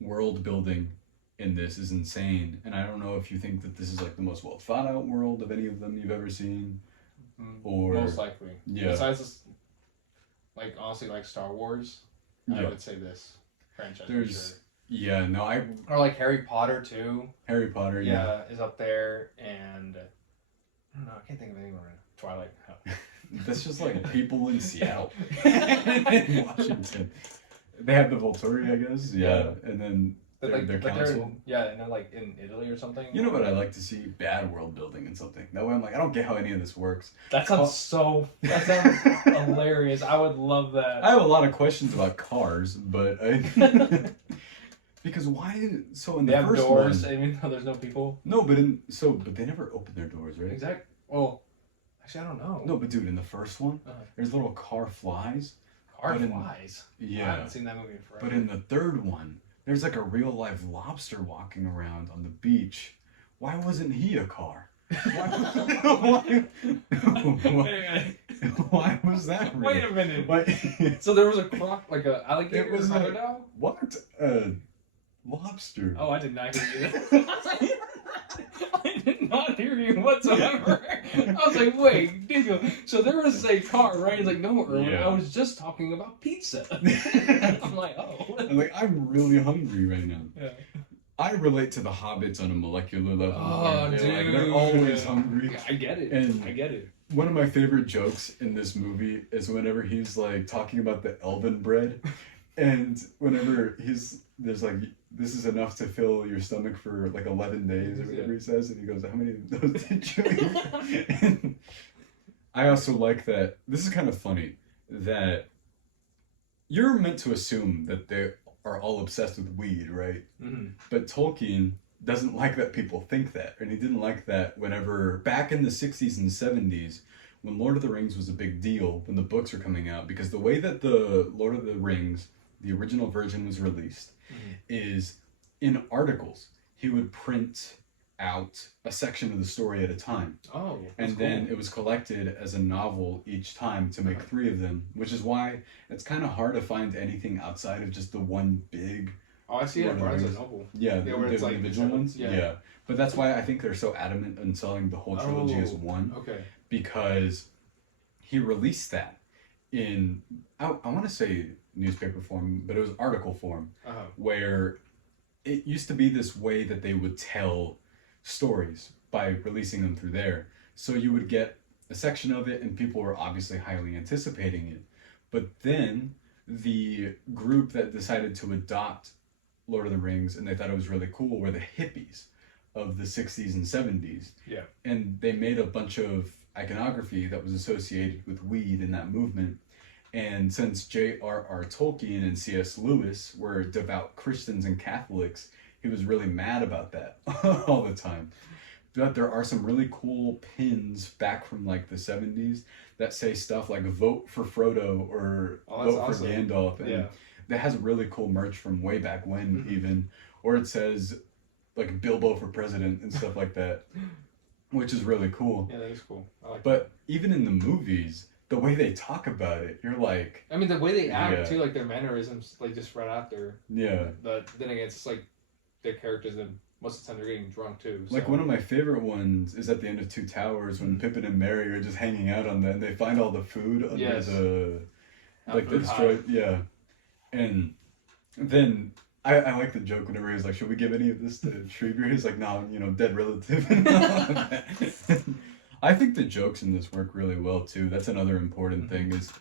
world building in this is insane, and I don't know if you think that this is like the most well thought out world of any of them you've ever seen, or most likely. Yeah. Besides this, like honestly, like Star Wars, I would say this franchise. Yeah, no, Or like Harry Potter too. Harry Potter, yeah. Is up there, and I don't know, I can't think of anyone right now. Twilight. That's just like people in Seattle. In Washington. They have the Volturi, I guess. Yeah. And then their council. And they're like in Italy or something. You know what I like to see? Bad world building and something. That way I'm like, I don't get how any of this works. That sounds hilarious. I would love that. I have a lot of questions about cars, but because why? So in the first doors, one, even though there's no people. No, but but they never open their doors, right? Exactly. Well, actually, I don't know. No, but dude, in the first one, there's little car flies. Flies. Yeah. I haven't seen that movie in forever. But in the third one, there's like a real life lobster walking around on the beach. Why wasn't he a car? Why was that? Real? Wait a minute. So there was a like a alligator. It was what? Lobster. Oh, I did not hear you. I did not hear you whatsoever. I was like, wait, Diego. So there was a car, right? He's like, no, Erwin, I was just talking about pizza. I'm like, oh. I'm like, I'm really hungry right now. Yeah. I relate to the hobbits on a molecular level. Oh, dude. They're always hungry. Yeah, I get it. I get it. One of my favorite jokes in this movie is whenever he's like talking about the elven bread, and whenever there's like, this is enough to fill your stomach for like 11 days or whatever he says, and he goes, how many of those did you eat? And I also like that, this is kind of funny, that you're meant to assume that they are all obsessed with weed, right? Mm-hmm. But Tolkien doesn't like that people think that, and he didn't like that whenever, back in the 60s and 70s, when Lord of the Rings was a big deal, when the books were coming out, because the way that the Lord of the Rings, the original version, was released, is in articles. He would print out a section of the story at a time. Oh, and then it was collected as a novel each time to make 3 of them, which is why it's kind of hard to find anything outside of just the one big. Oh, I see it as a novel. Yeah, the like individual ones. Yeah, but that's why I think they're so adamant in selling the whole trilogy as one. Okay. Because he released that in, I want to say newspaper form, but it was article form, where it used to be this way that they would tell stories by releasing them through there. So you would get a section of it and people were obviously highly anticipating it. But then the group that decided to adopt Lord of the Rings and they thought it was really cool were the hippies of the 60s and 70s. Yeah. And they made a bunch of iconography that was associated with weed in that movement. And since J.R.R. Tolkien and C.S. Lewis were devout Christians and Catholics, he was really mad about that all the time. But there are some really cool pins back from like the 70s that say stuff like vote for Frodo or vote for Gandalf. And that has really cool merch from way back when even. Or it says like Bilbo for president and stuff like that, which is really cool. Yeah, that is cool. I like that. Even in the movies, the way they talk about it, you're like... I mean, the way they act, too, like their mannerisms, like just right after. Yeah. But then again, it's like their characters, and most of the time they're getting drunk, too. So. Like, one of my favorite ones is at the end of Two Towers, when Pippin and Merry are just hanging out on that, and they find all the food under the... Like, the destroyed... Yeah. And then... I like the joke whenever he's like, should we give any of this to Shrieber? He's like, no, dead relative. I think the jokes in this work really well too. That's another important thing is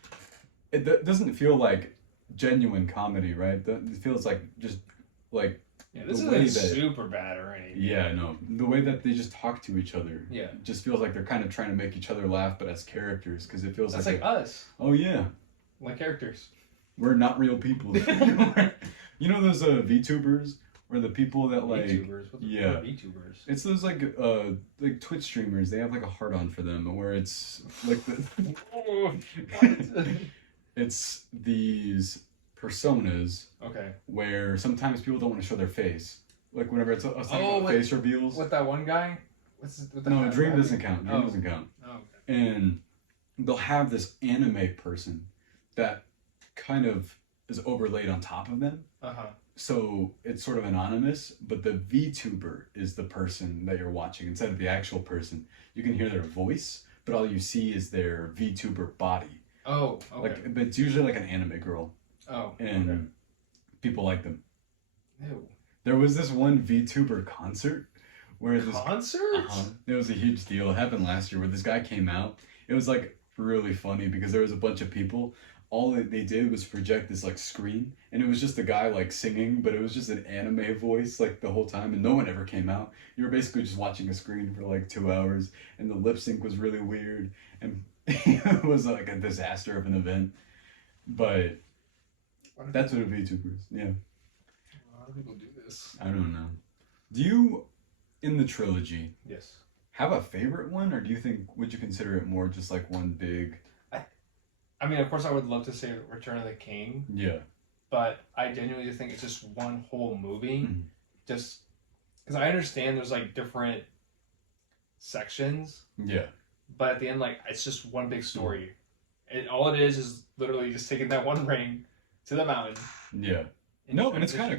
it doesn't feel like genuine comedy, right? It feels like just like this isn't super bad or anything. Yeah, no. The way that they just talk to each other. Yeah. Just feels like they're kind of trying to make each other laugh, but as characters, because it feels like us. Oh yeah. Like characters. We're not real people. You know those VTubers? Or the people that like VTubers? What are VTubers? It's those like Twitch streamers. They have like a heart on for them, where it's like it's these personas. Okay. Where sometimes people don't want to show their face. Like whenever it's face reveals. With that one guy. No, Dream doesn't count. Dream doesn't count. Oh, okay. And they'll have this anime person that kind of is overlaid on top of them. So it's sort of anonymous, but the VTuber is the person that you're watching instead of the actual person. You can hear their voice, but all you see is their VTuber body. Oh, okay. But it's usually like an anime girl. Oh, and people like them. Ew. There was this one VTuber concert where this concert. It was a huge deal. It happened last year where this guy came out. It was like really funny because there was a bunch of people. All that they did was project this like screen, and it was just a guy like singing, but it was just an anime voice like the whole time, and no one ever came out. You were basically just watching a screen for like 2 hours, and the lip sync was really weird, and it was like a disaster of an event. But that's what a VTuber is. Yeah. How do people do this? I don't know. Do you, in the trilogy, Yes. have a favorite one, or do you think, would you consider it more just like one big? I mean, of course, I would love to say Return of the King. Yeah. But I genuinely think it's just one whole movie. Mm-hmm. Just because I understand there's like different sections. Yeah. But at the end, like, it's just one big story. And all it is literally just taking that one ring to the mountain. Yeah. No, and it's kind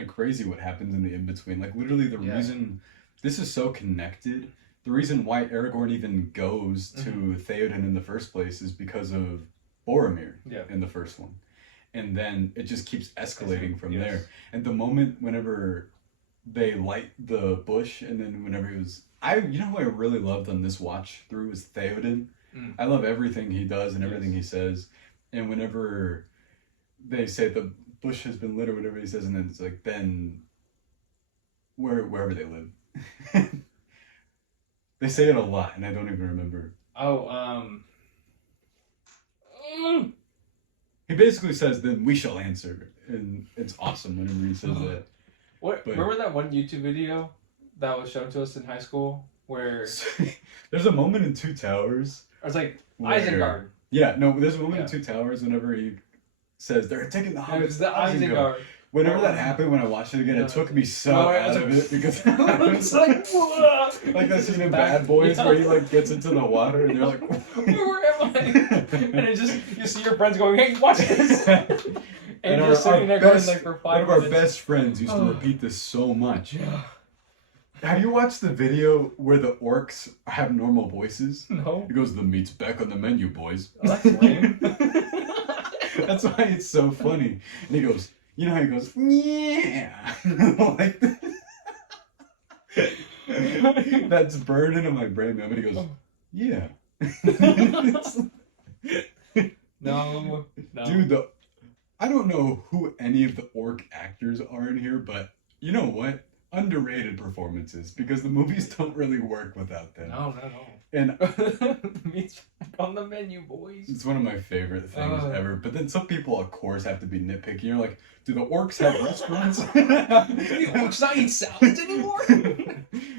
of crazy what happens in the in between. Like literally the reason this is so connected. The reason why Aragorn even goes to Theoden in the first place is because of Boromir in the first one. And then it just keeps escalating from there. And the moment whenever they light the bush, and then whenever he was... you know who I really loved on this watch through is Theoden. I love everything he does and everything he says. And whenever they say the bush has been lit or whatever he says, and then it's like, then wherever they live. They say it a lot, and I don't even remember. He basically says, then we shall answer. And it's awesome whenever he says that. Remember that one YouTube video that was shown to us in high school? Where... There's a moment in Two Towers. It's like, Isengard. Yeah, no, there's a moment in Two Towers whenever he says, they're taking the hobbits to Isengard. Whenever that happened, when I watched it again, it took me so out of it because it's like, like that scene in Bad Boys where he like gets into the water and they're like, where am I? And it just, you see your friends going, hey, watch this. And you're sitting there going like for 5 minutes. One of our best friends used to repeat this so much. Have you watched the video where the orcs have normal voices? No. He goes, the meat's back on the menu, boys. Oh, that's lame. That's why it's so funny. And he goes, you know how he goes, yeah. Like that's burned into my brain now. But he goes, yeah. No. Dude, I don't know who any of the orc actors are in here, but you know what? Underrated performances, because the movies don't really work without them. No, not at all. And meat's on the menu, boys. It's one of my favorite things ever. But then some people, of course, have to be nitpicky. You're like, do the orcs have restaurants? The orcs not eat salads anymore?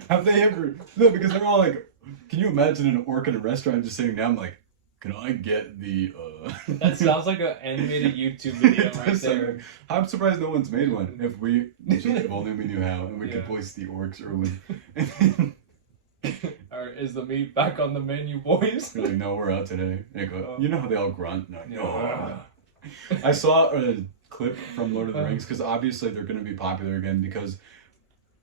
Have they ever? No, because they're all like, can you imagine an orc in a restaurant just sitting down like, can I get the That sounds like an animated YouTube video right there. I'm surprised no one's made one. If only we knew how, and we could voice the orcs, Erwin. Or is the meat back on the menu, boys? They're like, no, we're out today. And I go, you know how they all grunt? No. I saw a clip from Lord of the Rings, because obviously they're going to be popular again, because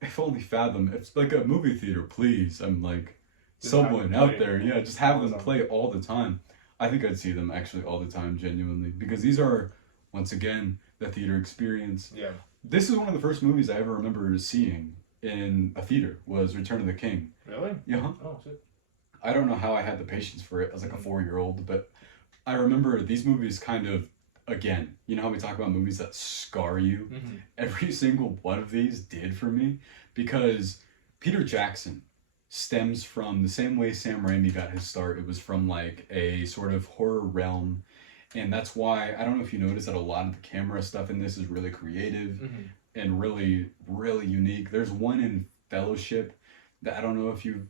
if only Fathom, it's like a movie theater, please. I'm like, just someone out there, just have them play all the time. I think I'd see them actually all the time, genuinely, because these are, once again, the theater experience. Yeah. This is one of the first movies I ever remember seeing in a theater, was Return of the King. Really? Yeah. Oh, shit. I don't know how I had the patience for it as like a 4-year-old, but I remember these movies kind of, again, you know how we talk about movies that scar you? Mm-hmm. Every single one of these did for me, because Peter Jackson stems from the same way Sam Raimi got his start. It was from like a sort of horror realm, and that's why, I don't know if you noticed that a lot of the camera stuff in this is really creative and really, really unique. There's one in Fellowship that I don't know if you've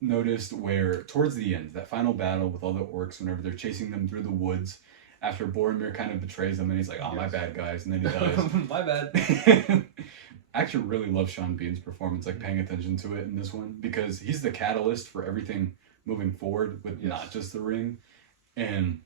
noticed, where towards the end, that final battle with all the orcs, whenever they're chasing them through the woods, after Boromir kind of betrays them and he's like, oh, my bad, guys, and then he dies. My bad. I actually really love Sean Bean's performance, like paying attention to it in this one, because he's the catalyst for everything moving forward with not just the ring. And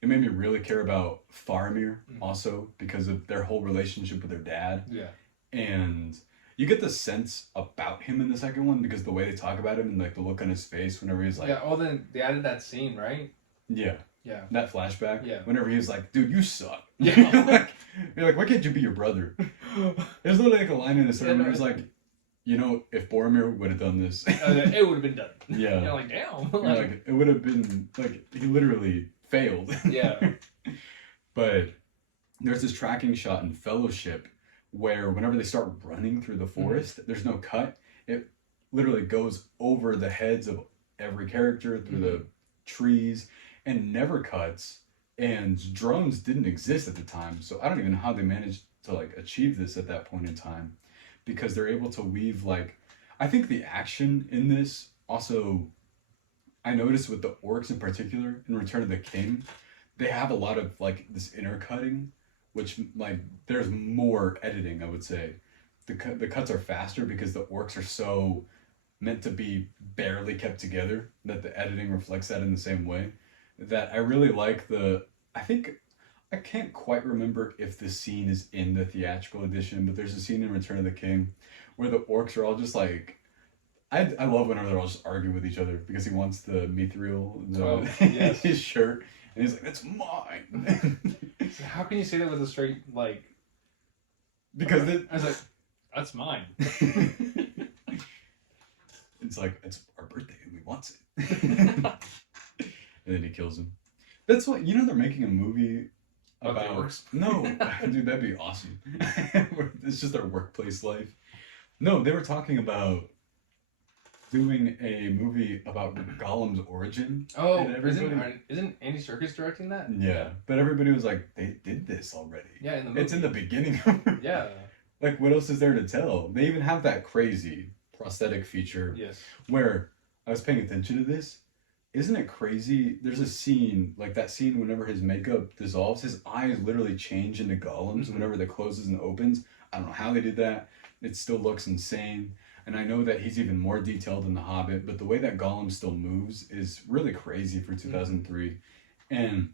it made me really care about Faramir also, because of their whole relationship with their dad. Yeah. And you get the sense about him in the second one, because the way they talk about him and like the look on his face whenever he's like... Yeah, then they added that scene, right? Yeah. Yeah. That flashback. Yeah. Whenever he was like, "Dude, you suck." Yeah. you're like, why can't you be your brother? There's literally like a line in the story where he was like, you know, if Boromir would have done this, it would have been done. Yeah. You're like, damn. Like, it would have been like he literally failed. Yeah. But there's this tracking shot in Fellowship where whenever they start running through the forest, there's no cut. It literally goes over the heads of every character through the trees and never cuts. And drones didn't exist at the time, so I don't even know how they managed to like achieve this at that point in time, because they're able to weave like, I think the action in this also, I noticed with the orcs in particular in Return of the King, they have a lot of like this intercutting, which like there's more editing, I would say. The cuts are faster because the orcs are so meant to be barely kept together that the editing reflects that in the same way. That I really like I think, I can't quite remember if the scene is in the theatrical edition, but there's a scene in Return of the King where the orcs are all just like, I love whenever they're all just arguing with each other because he wants the mithril, his shirt, and he's like, that's mine. So how can you say that with a straight, like... Because I was like, that's mine. It's like, it's our birthday and we want it. And then he kills him. That's what, you know, they're making a movie about orcs. No, dude, that'd be awesome. It's just their workplace life. No, they were talking about doing a movie about Gollum's origin. Oh, isn't Andy Serkis directing that? Yeah, but everybody was like, they did this already. Yeah, in the movie. It's in the beginning. Yeah. Like, what else is there to tell? They even have that crazy prosthetic feature. Yes. Where I was paying attention to this. Isn't it crazy? There's a scene, like that scene whenever his makeup dissolves, his eyes literally change into Gollum's whenever that closes and opens. I don't know how they did that. It still looks insane. And I know that he's even more detailed in The Hobbit, but the way that Gollum still moves is really crazy for 2003. And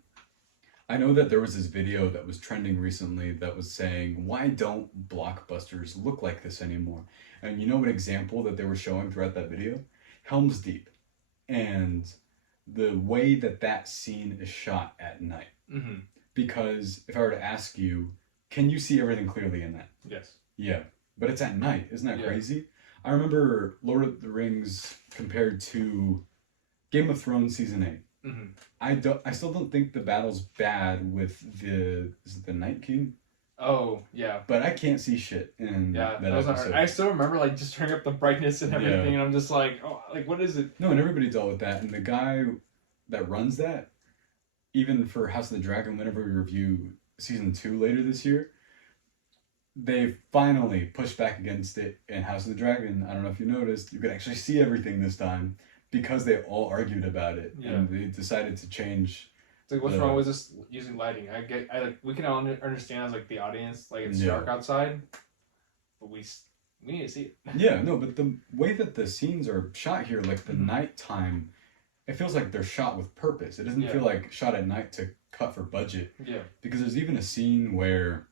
I know that there was this video that was trending recently that was saying, why don't blockbusters look like this anymore? And you know what example that they were showing throughout that video? Helm's Deep. And the way that that scene is shot at night. Mm-hmm. Because if I were to ask you, can you see everything clearly in that? Yes. Yeah. But it's at night. Isn't that crazy? I remember Lord of the Rings compared to Game of Thrones Season 8. Mm-hmm. I still don't think the battle's bad with is it the Night King? Oh, yeah. But I can't see shit in that episode. I still remember like just turning up the brightness and everything, and I'm just like, oh, like what is it? No, and everybody dealt with that. And the guy that runs that, even for House of the Dragon, whenever we review Season 2 later this year, they finally pushed back against it in House of the Dragon. I don't know if you noticed, you could actually see everything this time because they all argued about it. Yeah. And they decided to change. It's like, what's wrong with this using lighting? We can all understand as like the audience, like it's dark outside, but we need to see it. Yeah, no, but the way that the scenes are shot here, like the nighttime, it feels like they're shot with purpose. It doesn't feel like shot at night to cut for budget. Yeah. Because there's even a scene where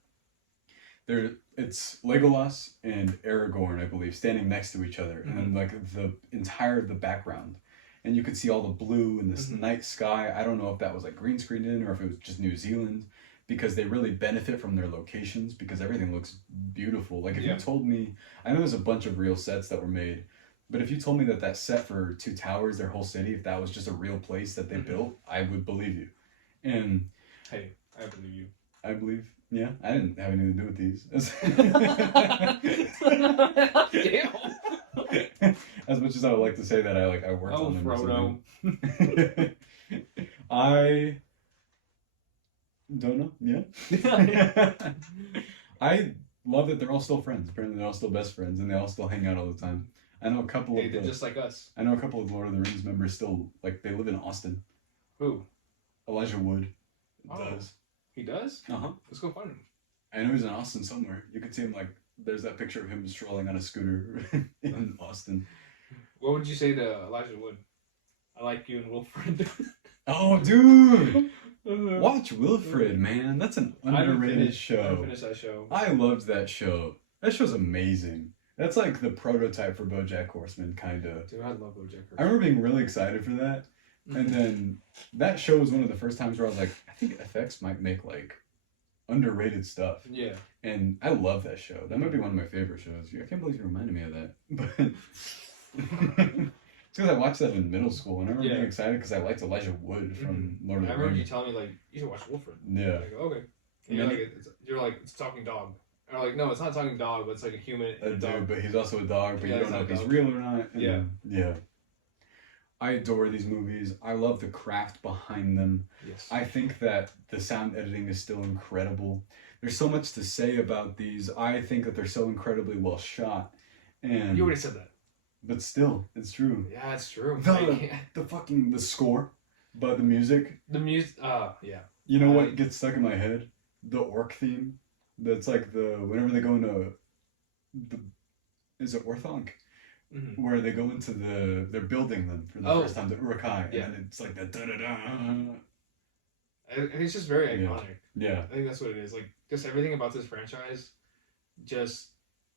it's Legolas and Aragorn, I believe, standing next to each other, and then like the entire of the background. And you could see all the blue in this night sky. I don't know if that was like green screened in or if it was just New Zealand, because they really benefit from their locations because everything looks beautiful. Like if you told me, I know there's a bunch of real sets that were made, but if you told me that set for Two Towers, their whole city, if that was just a real place that they built, I would believe you. And hey, I believe you. I believe. Yeah, I didn't have anything to do with these. As much as I would like to say that I worked on them. Oh, Frodo. I don't know. Yeah. I love that they're all still friends. Apparently, they're all still best friends, and they all still hang out all the time. I know a couple they're just like us. I know a couple of Lord of the Rings members still they live in Austin. Who? Elijah Wood does. He does? Uh-huh. Let's go find him. I know he's in Austin somewhere. You could see him there's that picture of him strolling on a scooter in Austin. What would you say to Elijah Wood? I like you and Wilfred. Oh, dude! Watch Wilfred, man. That's an underrated show. I finished that show. I loved that show. That show's amazing. That's like the prototype for BoJack Horseman, kind of. Dude, I love BoJack Horseman. I remember being really excited for that And then that show was one of the first times where I was like, I think FX might make like underrated stuff. Yeah. And I love that show. That might be one of my favorite shows. I can't believe you reminded me of that. But it's because I watched that in middle school, and I remember being excited because I liked Elijah Wood from Lord of the Rings. I remember you telling me, like, you should watch Wolford. Yeah. Like, okay. And you're like, it's a talking dog. And I'm like, no, it's not a talking dog, but it's like a human. A dog. dude, but he's also a dog, but you don't know if he's real or not. And yeah. I adore these movies. I love the craft behind them. Yes. I think that the sound editing is still incredible. There's so much to say about these. I think that they're so incredibly well shot. And you already said that. But still, it's true. Yeah, it's true. The score, but the music. The music, yeah. You know what gets stuck in my head? The orc theme. That's like whenever they go into is it Orthonk? Mm-hmm. Where they go into they're building them for the first time, the Urukai, and it's like that da-da-da. It's just very iconic. Yeah. I think that's what it is. Like, just everything about this franchise,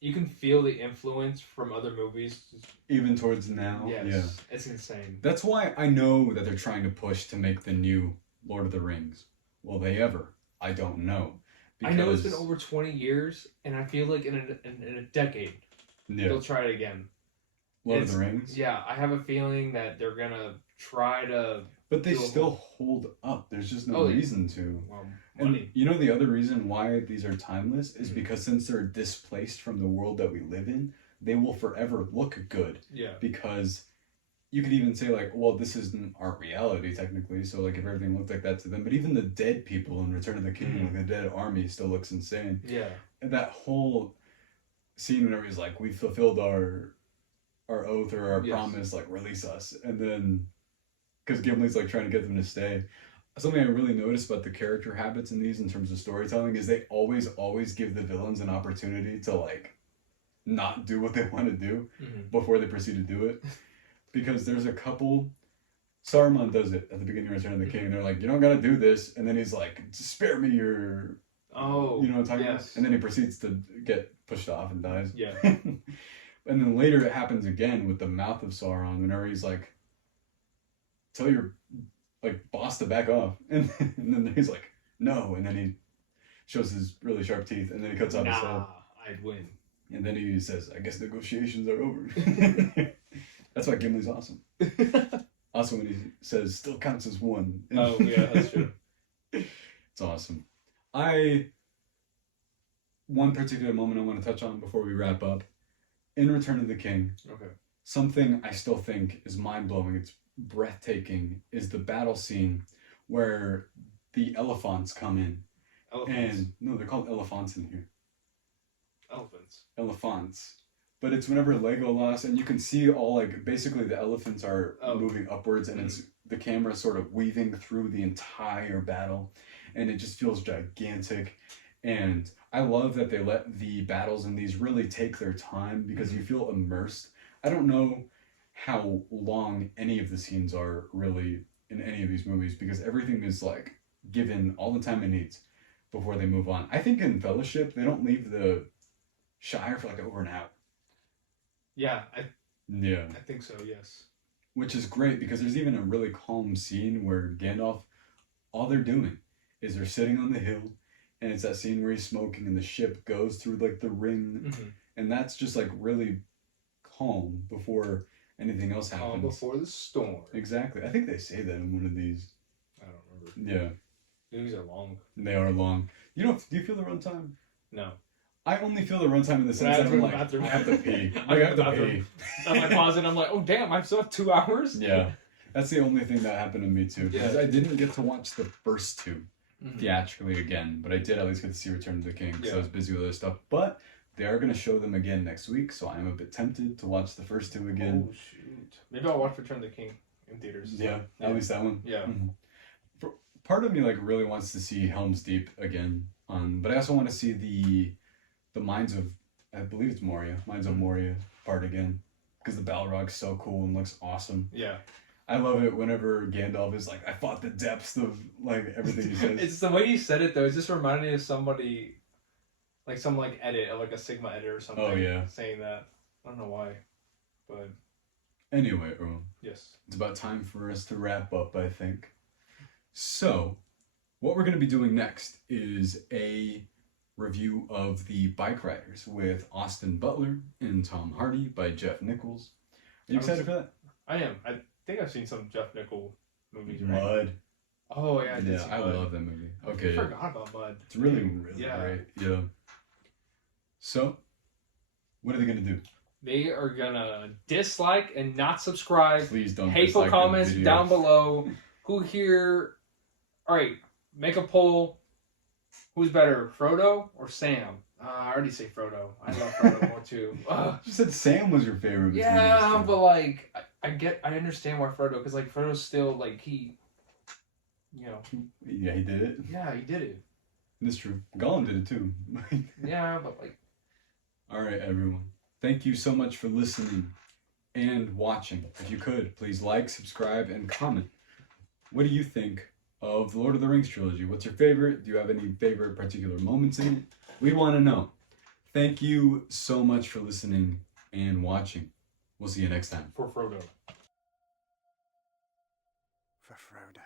you can feel the influence from other movies. Even towards now. Yes. Yeah. It's insane. That's why I know that they're trying to push to make the new Lord of the Rings. Will they ever? I don't know. I know it's been over 20 years, and I feel like in a decade, they'll try it again. Lord of the Rings? Yeah, I have a feeling that they're going to try to... But they still hold up. There's just no reason to. Well, and you know the other reason why these are timeless is because since they're displaced from the world that we live in, they will forever look good. Yeah. Because you could even say like, well, this isn't our reality technically, so like if everything looked like that to them, but even the dead people in Return of the King, like the dead army still looks insane. Yeah. And that whole scene whenever he's like, we fulfilled our oath or our promise, like release us, and then because Gimli's like trying to get them to stay. Something I really noticed about the character habits in these in terms of storytelling is they always give the villains an opportunity to like not do what they want to do before they proceed to do it. Because there's a couple, Saruman does it at the beginning of Return of the King. They're like, you don't gotta do this, and then he's like, spare me your, you know what I'm talking about? And then he proceeds to get pushed off and dies. Yeah. And then later it happens again with the mouth of Sauron, whenever he's like, tell your like boss to back off, and then he's like, no, and then he shows his really sharp teeth, and then he cuts off his head. I'd win. And then he says, I guess negotiations are over. That's why Gimli's awesome. Also when he says, still counts as one. Oh yeah, that's true. It's awesome. One particular moment I want to touch on before we wrap up. In Return of the King, something I still think is mind-blowing, it's breathtaking, is the battle scene where the elephants come in. And no, they're called elephants in here. Elephants. But it's whenever Legolas, and you can see all like basically the elephants are moving upwards, and it's the camera sort of weaving through the entire battle, and it just feels gigantic. And I love that they let the battles in these really take their time because you feel immersed. I don't know how long any of the scenes are really in any of these movies because everything is like given all the time it needs before they move on. I think in Fellowship they don't leave the Shire for like over an hour. Yeah, I think so, yes. Which is great because there's even a really calm scene where Gandalf, all they're doing is they're sitting on the hill, and it's that scene where he's smoking and the ship goes through like the ring, and that's just like really calm before anything else happens. Calm before the storm. Exactly. I think they say that in one of these. I don't remember. Yeah. Movies are long. They are long. Do you feel the runtime? No. I only feel the runtime in the sense that I'm like, I have to pee. I have to pee. I pause and I'm like, oh damn, I still have 2 hours? Yeah. That's the only thing that happened to me too. Because I didn't get to watch the first two theatrically again, but I did at least get to see Return of the King because I was busy with other stuff. But they are going to show them again next week, so I'm a bit tempted to watch the first two again. Oh shoot. Maybe I'll watch Return of the King in theaters. Yeah, at least that one. Yeah. Part of me like really wants to see Helm's Deep again, but I also want to see the Mines of, I believe it's Moria, Mines of Moria part again, because the Balrog's so cool and looks awesome. Yeah. I love it whenever Gandalf is like, I fought the depths of like everything he says. It's the way you said it though. It just reminded me of somebody, like some like edit, like a Sigma edit or something. Oh yeah. Saying that. I don't know why, but. Anyway, Erwin. Yes. It's about time for us to wrap up, I think. So, what we're going to be doing next is a review of The Bike Riders with Austin Butler and Tom Hardy by Jeff Nichols. Are you excited for that? I am. I think I've seen some Jeff Nichols movies, right? Mud. Oh, yeah. I love that movie. Okay. I forgot about Mud. It's really great. Yeah. So, what are they going to do? They are going to dislike and not subscribe. Please don't Hateful dislike comments down below. Who here... Alright, make a poll. Who's better, Frodo or Sam? I already say Frodo. I love Frodo more too. You said Sam was your favorite. Yeah, but like, I understand why Frodo, because like Frodo's still like he, you know. Yeah, he did it. Yeah, he did it. That's true. Gollum did it too. Yeah, but like. All right, everyone. Thank you so much for listening and watching. If you could, please like, subscribe, and comment. What do you think of the Lord of the Rings trilogy? What's your favorite? Do you have any favorite particular moments in it? We want to know. Thank you so much for listening and watching. We'll see you next time. For Frodo. For Frodo.